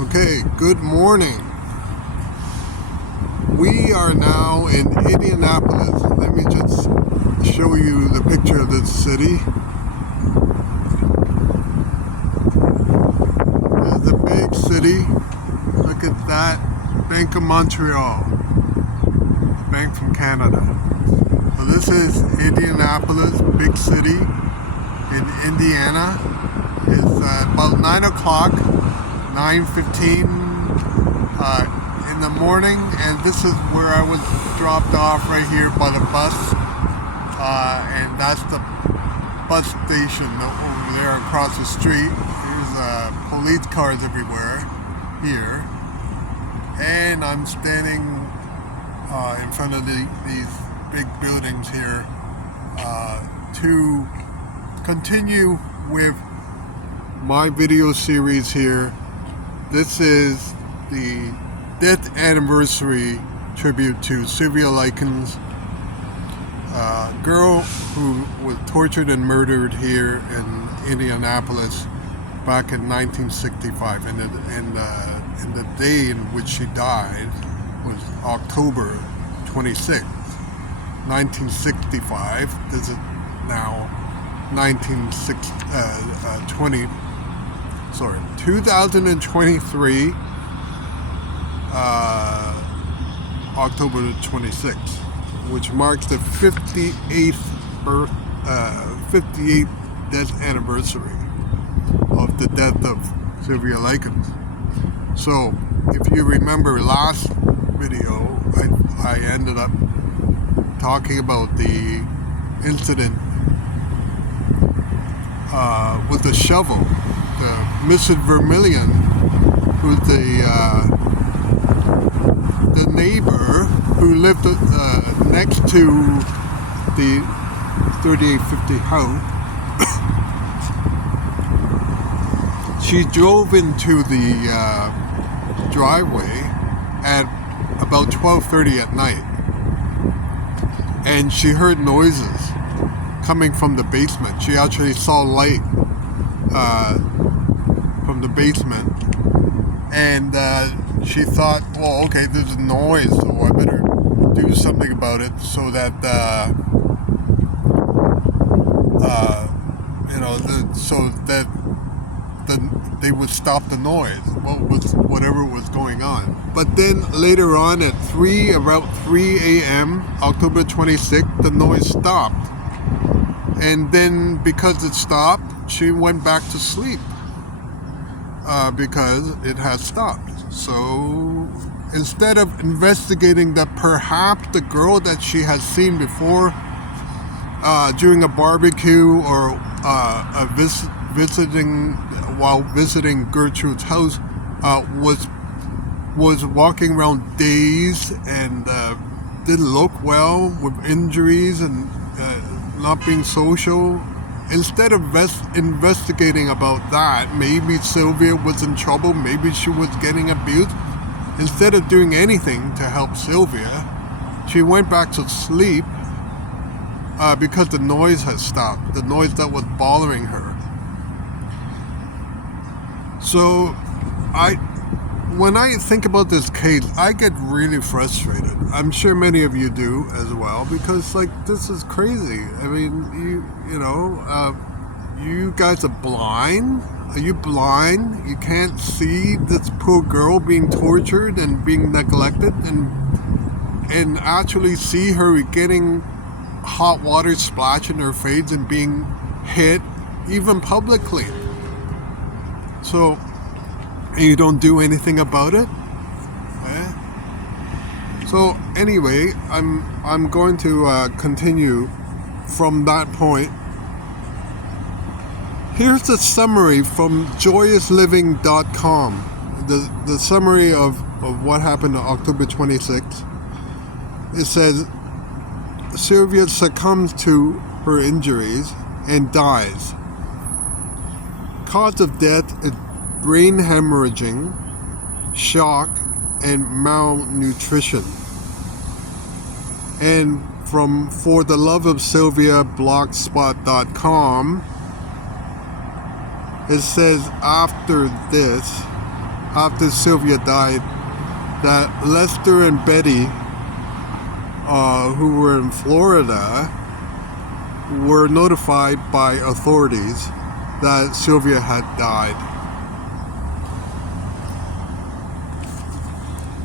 Okay, good morning. We are now in Indianapolis. Let me just show you the picture of this city. There's a big city. Look at that. Bank of Montreal. Bank from Canada. So this is Indianapolis, big city in Indiana. It's about 9 o'clock. 9:15 in the morning, and this is where I was dropped off right here by the bus, and that's the bus station over there across the street. There's police cars everywhere here, and I'm standing in front of these big buildings here to continue with my video series here. This is the death anniversary tribute to Sylvia Likens, a girl who was tortured and murdered here in Indianapolis back in 1965. And the day in which she died was October 26th, 1965. This is now 2023, October 26th, which marks the 58th death anniversary of the death of Sylvia Likens. So, if you remember last video, I ended up talking about the incident with the shovel. Mrs. Vermillion, who's the neighbor who lived next to the 3850 house. She drove into the driveway at about 12:30 at night, and she heard noises coming from the basement. She actually saw light from the basement, and she thought, well, okay, there's a noise, so I better do something about it so that they would stop the noise, whatever was going on. But then later on at about 3 a.m., October 26th, the noise stopped. And then because it stopped, she went back to sleep because it had stopped. So instead of investigating that perhaps the girl that she had seen before during a barbecue or while visiting Gertrude's house was walking around dazed and didn't look well, with injuries and not being social. Instead of investigating about that, maybe Sylvia was in trouble, maybe she was getting abused. Instead of doing anything to help Sylvia, she went back to sleep because the noise had stopped, the noise that was bothering her. So when I think about this case, I get really frustrated. I'm sure many of you do as well, because this is crazy. I mean, you guys are blind. Are you blind? You can't see this poor girl being tortured and being neglected, and actually see her getting hot water splashed in her face and being hit, even publicly. So you don't do anything about it? So anyway, I'm going to continue from that point. Here's the summary from joyousliving.com. The summary of what happened on October 26th. It says, Sylvia succumbs to her injuries and dies. Cause of death is brain hemorrhaging, shock, and malnutrition. And from For the Love of Sylvia blogspot.com, it says after this, after Sylvia died, that Lester and Betty, who were in Florida, were notified by authorities that Sylvia had died.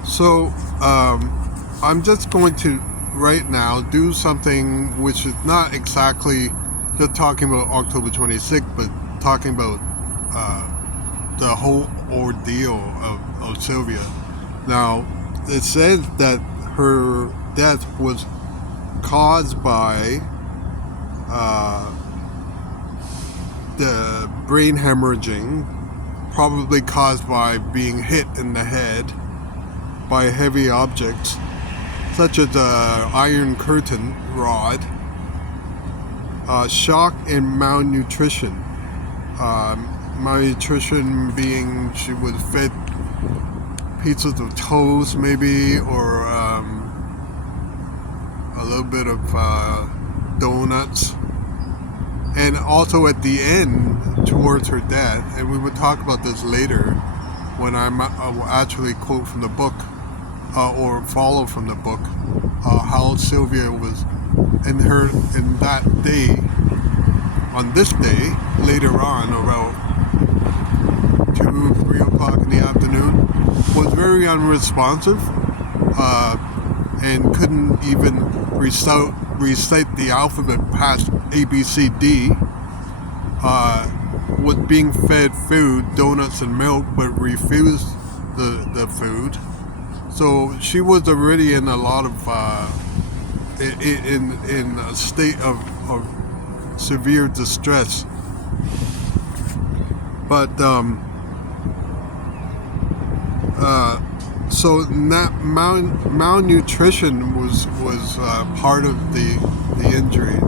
So I'm just going to right now do something which is not exactly just talking about October 26th, but talking about the whole ordeal of Sylvia. Now, it says that her death was caused by the brain hemorrhaging, probably caused by being hit in the head by heavy objects, such as the iron curtain rod, shock and malnutrition. Malnutrition being she was fed pieces of toast maybe, or a little bit of donuts. And also at the end, towards her death, and we would talk about this later when I will actually quote from the book, or follow from the book, how Sylvia was in that day, on this day, later on, around 2-3 o'clock in the afternoon, was very unresponsive, and couldn't even recite the alphabet past ABCD, was being fed food, donuts and milk, but refused the food. So she was already in a lot of in a state of severe distress. But so that malnutrition was part of the injury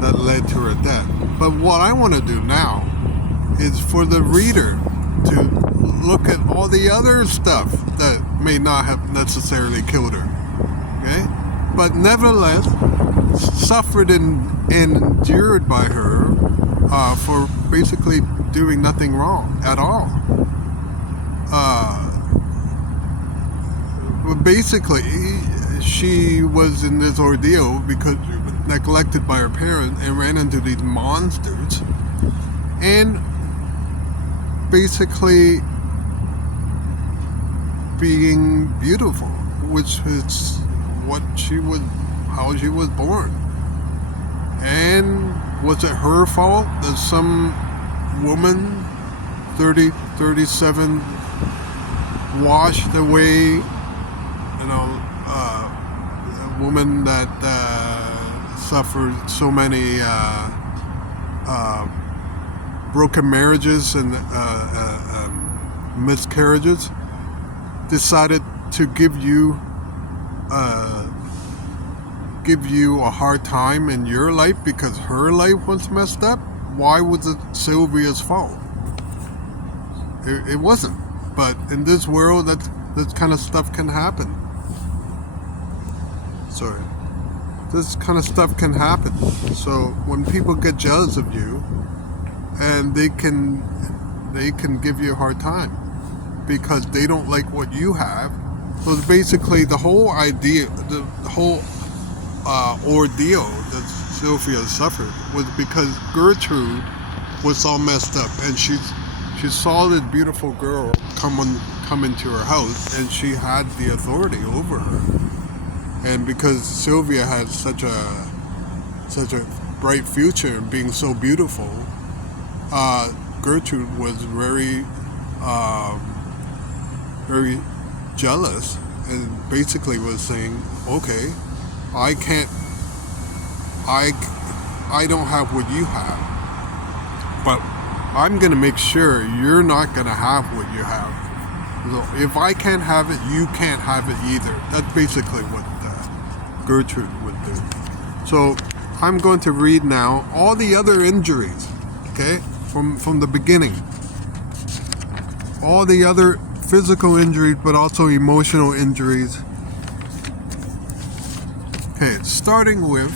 that led to her death. But what I want to do now is for the reader to look at all the other stuff that may not have necessarily killed her, okay? But nevertheless, suffered and endured by her for basically doing nothing wrong at all. Basically, she was in this ordeal because she was neglected by her parents and ran into these monsters, and basically being beautiful, which is how she was born. And was it her fault that some woman, 37, washed away, a woman that suffered so many broken marriages and miscarriages, decided to give you a hard time in your life because her life was messed up? Why was it Sylvia's fault? It wasn't. But in this world, this kind of stuff can happen. Sorry. This kind of stuff can happen. So when people get jealous of you, and they can give you a hard time because they don't like what you have. So basically the whole idea, the whole ordeal that Sylvia suffered was because Gertrude was all messed up, and she saw this beautiful girl come into her house, and she had the authority over her. And because Sylvia had such a bright future and being so beautiful, Gertrude was very jealous, and basically was saying, okay, I don't have what you have, but I'm going to make sure you're not going to have what you have. So if I can't have it, you can't have it either. That's basically what Gertrude would do. So I'm going to read now all the other injuries, okay, from the beginning. All the other physical injuries, but also emotional injuries. Okay, starting with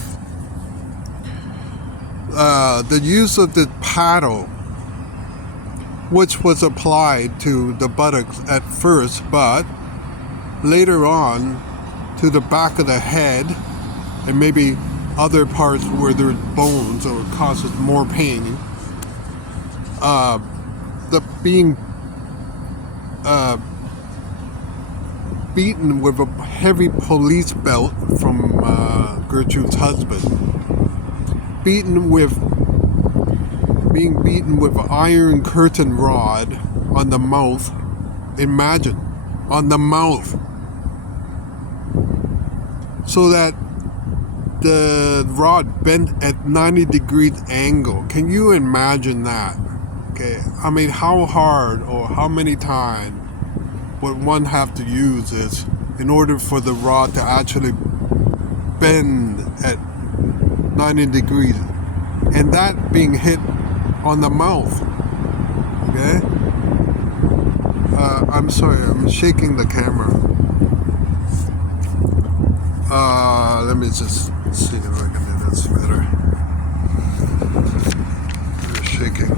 the use of the paddle which was applied to the buttocks at first, but later on to the back of the head and maybe other parts where there's bones or causes more pain. The being beaten with a heavy police belt from Gertrude's husband. Being beaten with an iron curtain rod on the mouth. Imagine, on the mouth. So that the rod bent at 90 degrees angle. Can you imagine that? Okay, I mean, how hard or how many times would one have to use this in order for the rod to actually bend at 90 degrees? And that being hit on the mouth. Okay? I'm sorry, I'm shaking the camera. Let me just see if I can do this better. You're shaking.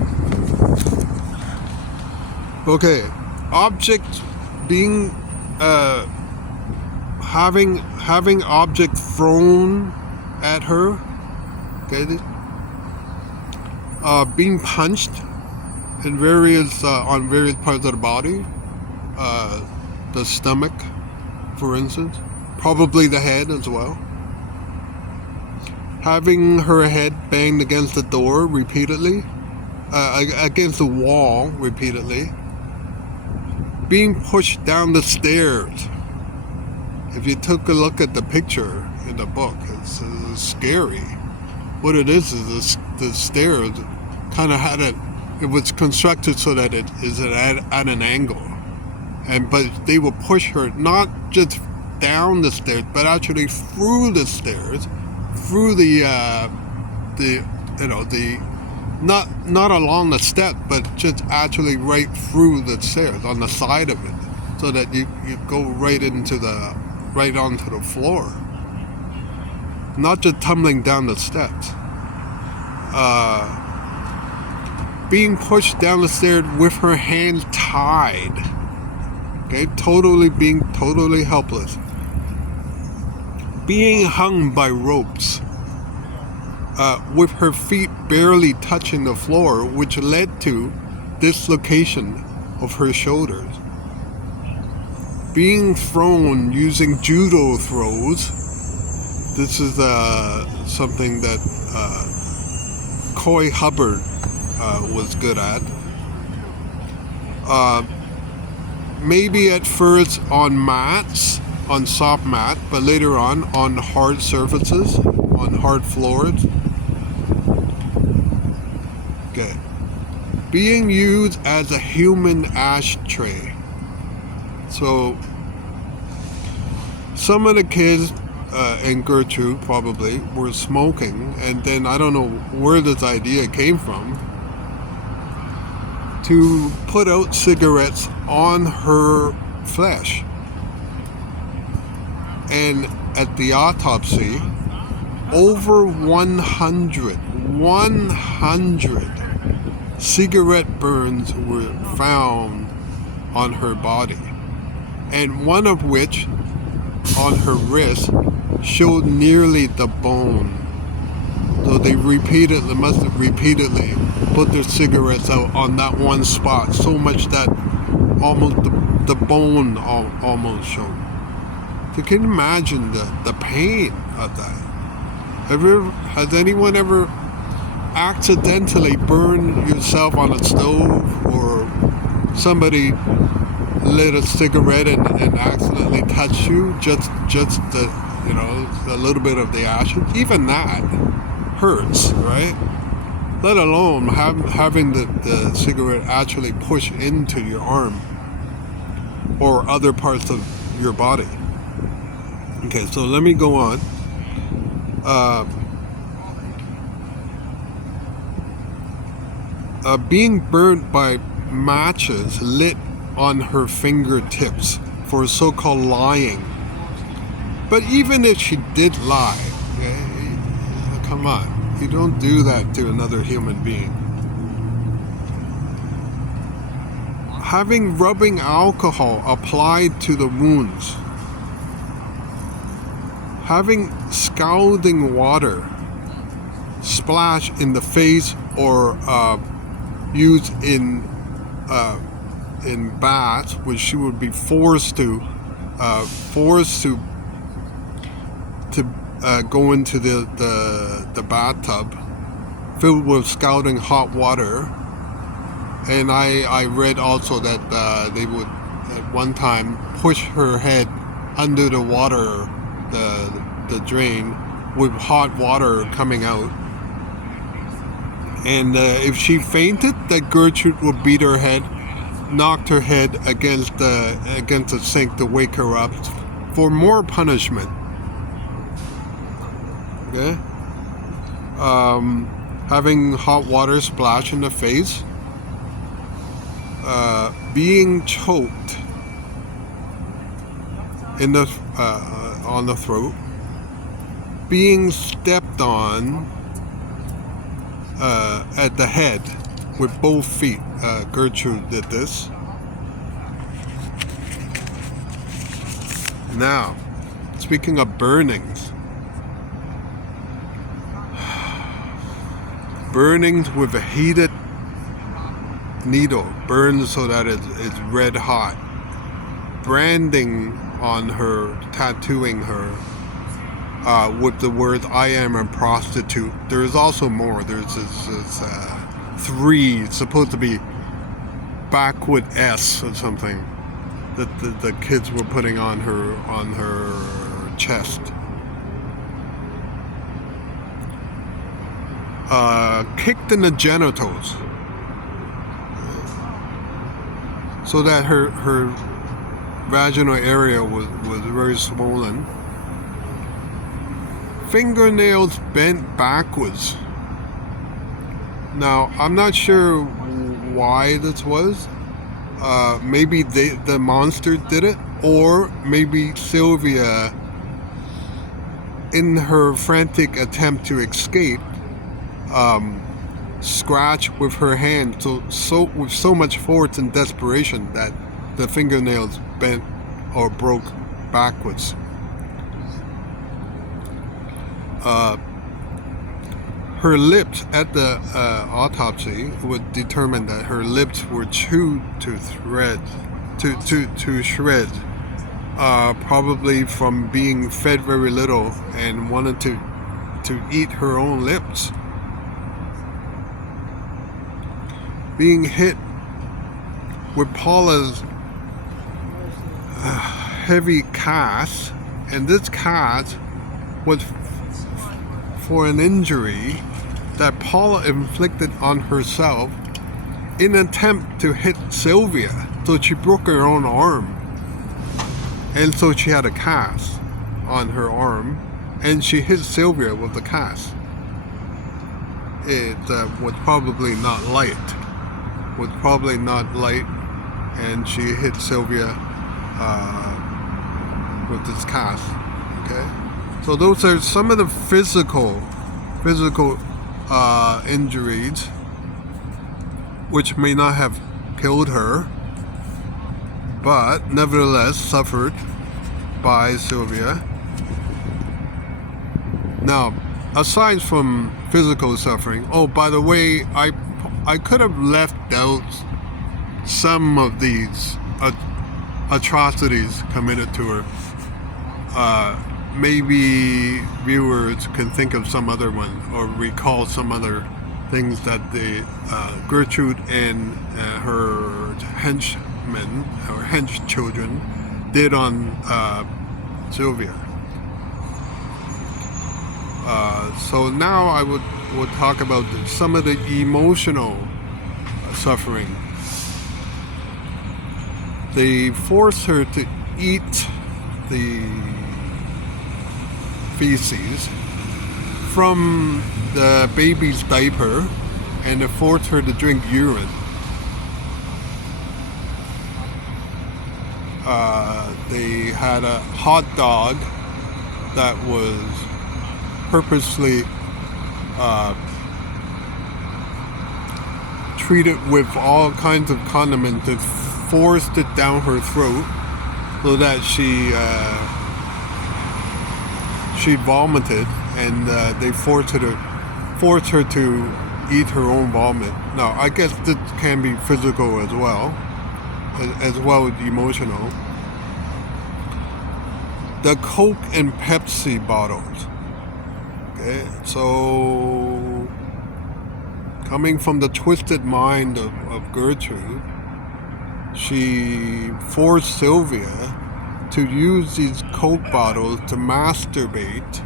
Okay, object being having object thrown at her. Okay, being punched in various on various parts of the body, the stomach, for instance, probably the head as well. Having her head banged against the door repeatedly, against the wall repeatedly. Being pushed down the stairs. If you took a look at the picture in the book, it's scary. What it is the stairs kind of had it was constructed so that it is at an angle, but they will push her not just down the stairs, but actually through the stairs, through the not along the step, but just actually right through the stairs on the side of it, so that you go right onto the floor, not just tumbling down the steps. Being pushed down the stairs with her hands tied. Okay, being totally helpless. Being hung by ropes. With her feet barely touching the floor, which led to dislocation of her shoulders. Being thrown using judo throws. This is something that Coy Hubbard was good at. Maybe at first on mats, on soft mat, but later on hard surfaces, on hard floors. Okay. Being used as a human ashtray. So some of the kids and Gertrude probably were smoking, and then I don't know where this idea came from to put out cigarettes on her flesh. And at the autopsy, over 100 cigarette burns were found on her body, and one of which on her wrist showed nearly the bone. So they must have repeatedly put their cigarettes out on that one spot, so much that almost the bone almost showed. You can imagine the pain of that. Has anyone ever accidentally burned yourself on a stove, or somebody lit a cigarette and accidentally touched you, just a little bit of the ashes? Even that hurts, right? Let alone having the cigarette actually push into your arm or other parts of your body. Okay, so let me go on. Being burnt by matches lit on her fingertips for so-called lying. But even if she did lie, okay, come on, you don't do that to another human being. having rubbing alcohol applied to the wounds, having scalding water splash in the face or used in baths, which she would be forced to go into the bathtub filled with scalding hot water. And I read also that they would at one time push her head under the water, the drain, with hot water coming out. And if she fainted, that Gertrude would beat her head, knocked her head against the sink to wake her up for more punishment. Okay? Having hot water splash in the face, being choked in the on the throat, being stepped on at the head with both feet. Gertrude did this. Now, speaking of burnings, burnings with a heated needle, burned so that it's red hot, branding on her, tattooing her with the words "I am a prostitute." There is also more. There's this 3, supposed to be backward S or something that the kids were putting on her chest. Kicked in the genitals, so that her vaginal area was very swollen. Fingernails bent backwards. Now, I'm not sure why this was. Maybe the monster did it, or maybe Sylvia, in her frantic attempt to escape, scratched with her hand with so much force and desperation that the fingernails bent or broke backwards. Her lips at the autopsy would determine that her lips were chewed to shreds, probably from being fed very little and wanted to eat her own lips. Being hit with Paula's heavy cast, and this cast was for an injury that Paula inflicted on herself in an attempt to hit Sylvia. So she broke her own arm, and so she had a cast on her arm, and she hit Sylvia with the cast. It was probably not light, and she hit Sylvia with this cast. Okay, so those are some of the physical injuries, which may not have killed her, but nevertheless suffered by Sylvia. Now, aside from physical suffering, oh, by the way, I could have left out some of these atrocities committed to her. Maybe viewers can think of some other one or recall some other things that the Gertrude and her henchmen or hench children did on Sylvia. So now I would talk about some of the emotional suffering. They forced her to eat the feces from the baby's diaper, and they forced her to drink urine. They had a hot dog that was purposely treated with all kinds of condiments to forced it down her throat so that she vomited, and they forced her to eat her own vomit. Now, I guess this can be physical as well as emotional. The Coke and Pepsi bottles. Okay, so coming from the twisted mind of Gertrude, she forced Sylvia to use these Coke bottles to masturbate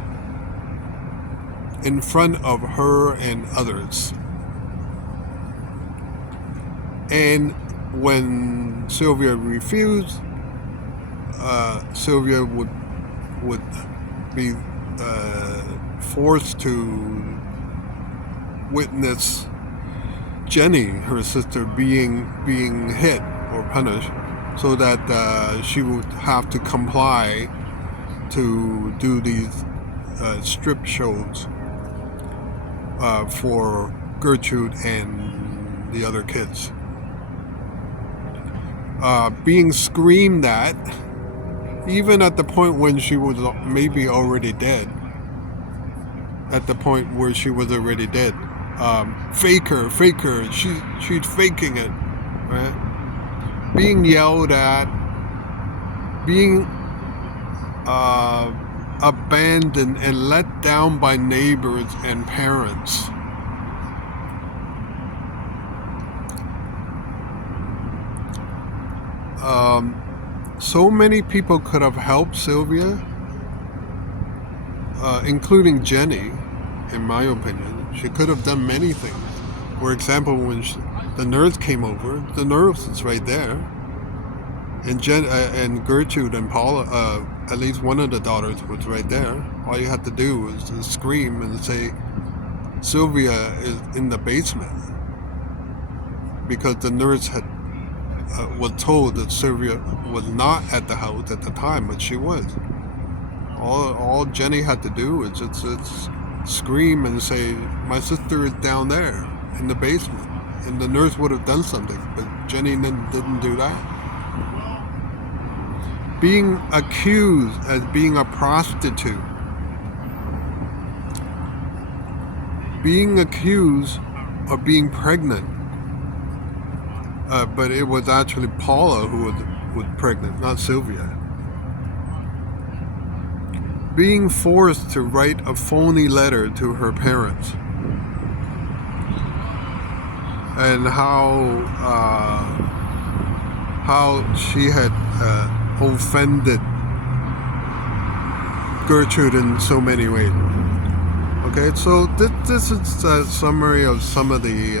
in front of her and others. And when Sylvia refused, Sylvia would be forced to witness Jenny, her sister, being hit or punished, so that she would have to comply to do these strip shows for Gertrude and the other kids. Being screamed at, even at the point when she was maybe already dead. At the point where she was already dead. Fake her, she's faking it, right? Being yelled at, being abandoned and let down by neighbors and parents. So many people could have helped Sylvia, including Jenny, in my opinion. She could have done many things. For example, when the nurse came over, the nurse is right there. And and Gertrude and Paula, at least one of the daughters was right there. All you had to do was to scream and say, Sylvia is in the basement. Because the nurse was told that Sylvia was not at the house at the time, but she was. All Jenny had to do is just scream and say, my sister is down there in the basement. And the nurse would have done something, but Jenny didn't do that. Being accused as being a prostitute. Being accused of being pregnant. But it was actually Paula who was pregnant, not Sylvia. Being forced to write a phony letter to her parents. And how she had offended Gertrude in so many ways. Okay, so this is a summary of some of the,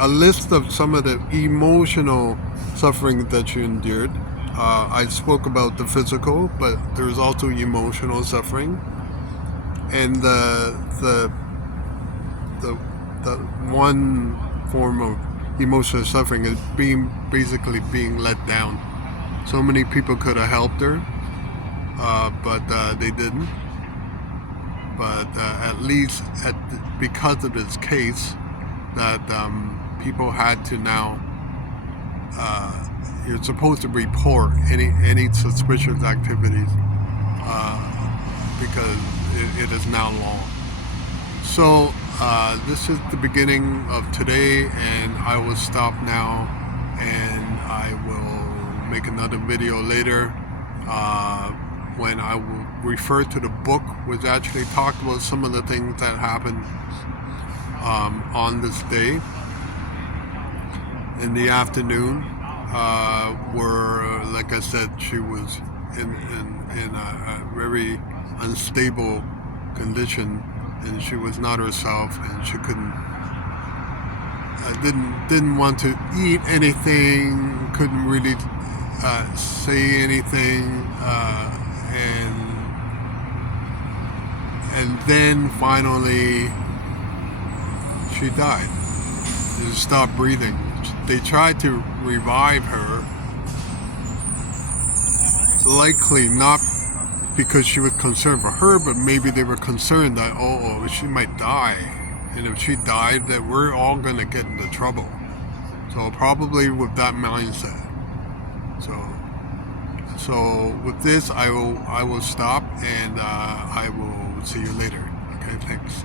a list of some of the emotional suffering that she endured. I spoke about the physical, but there's also emotional suffering, and the one form of emotional suffering is basically being let down. So many people could have helped her, but they didn't. But at least because of this case, that people had to now, you're supposed to report any suspicious activities because it is now law. So this is the beginning of today, and I will stop now, and I will make another video later when I will refer to the book, which actually talked about some of the things that happened on this day in the afternoon, where, like I said, she was in a very unstable condition, and she was not herself, and she didn't want to eat anything, couldn't really say anything, and then finally she died. She stopped breathing. They tried to revive her, likely not because she was concerned for her, but maybe they were concerned that she might die, and if she died, that we're all going to get into trouble. So probably with that mindset. So with this, I will stop, and I will see you later. Okay, thanks.